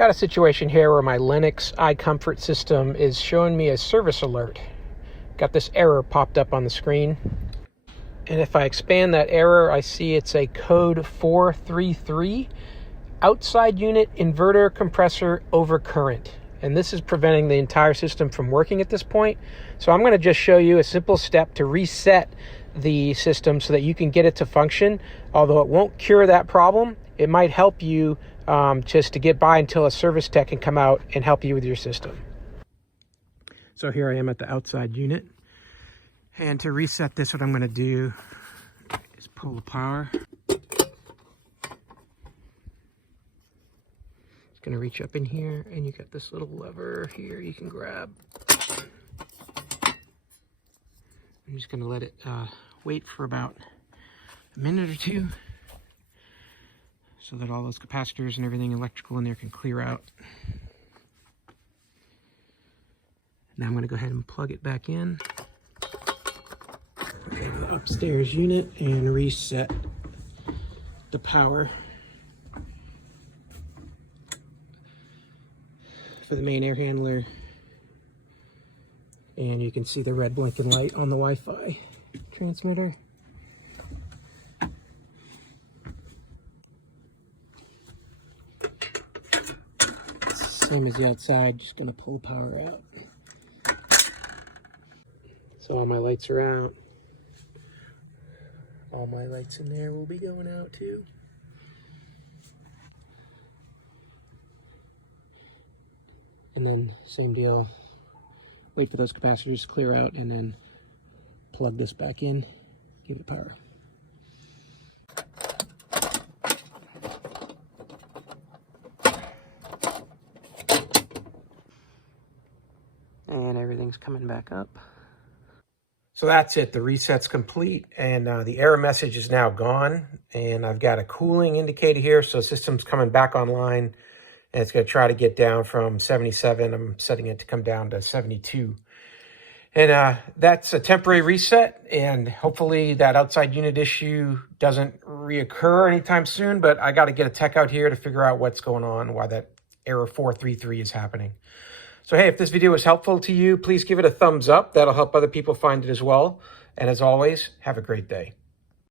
Got a situation here where my Lennox iComfort system is showing me a service alert. Got this error popped up on the screen. And if I expand that error, I see it's a code 433, outside unit inverter compressor overcurrent. And this is preventing the entire system from working at this point. So I'm going to just show you a simple step to reset the system so that you can get it to function. Although it won't cure that problem, it might help you just to get by until a service tech can come out and help you with your system. So here I am at the outside unit. And to reset this, what I'm going to do is pull the power. It's going to reach up in here, and you got this little lever here you can grab. I'm just going to let it wait for about a minute or two so that all those capacitors and everything electrical in there can clear out. Now I'm going to go ahead and plug it back in. Okay, the upstairs unit and reset the power for the main air handler. And you can see the red blinking light on the Wi-Fi transmitter. Same as the outside, just gonna pull the power out. So all my lights are out. All my lights in there will be going out too. And then same deal, wait for those capacitors to clear out and then plug this back in, give it power. And everything's coming back up. So that's it, the reset's complete, and the error message is now gone, and I've got a cooling indicator here, so the system's coming back online, and it's going to try to get down from 77. I'm setting it to come down to 72. And that's a temporary reset, and hopefully that outside unit issue doesn't reoccur anytime soon, but I got to get a tech out here to figure out what's going on, why that error 433 is happening. So hey, if this video was helpful to you, please give it a thumbs up. That'll help other people find it as well. And as always, have a great day.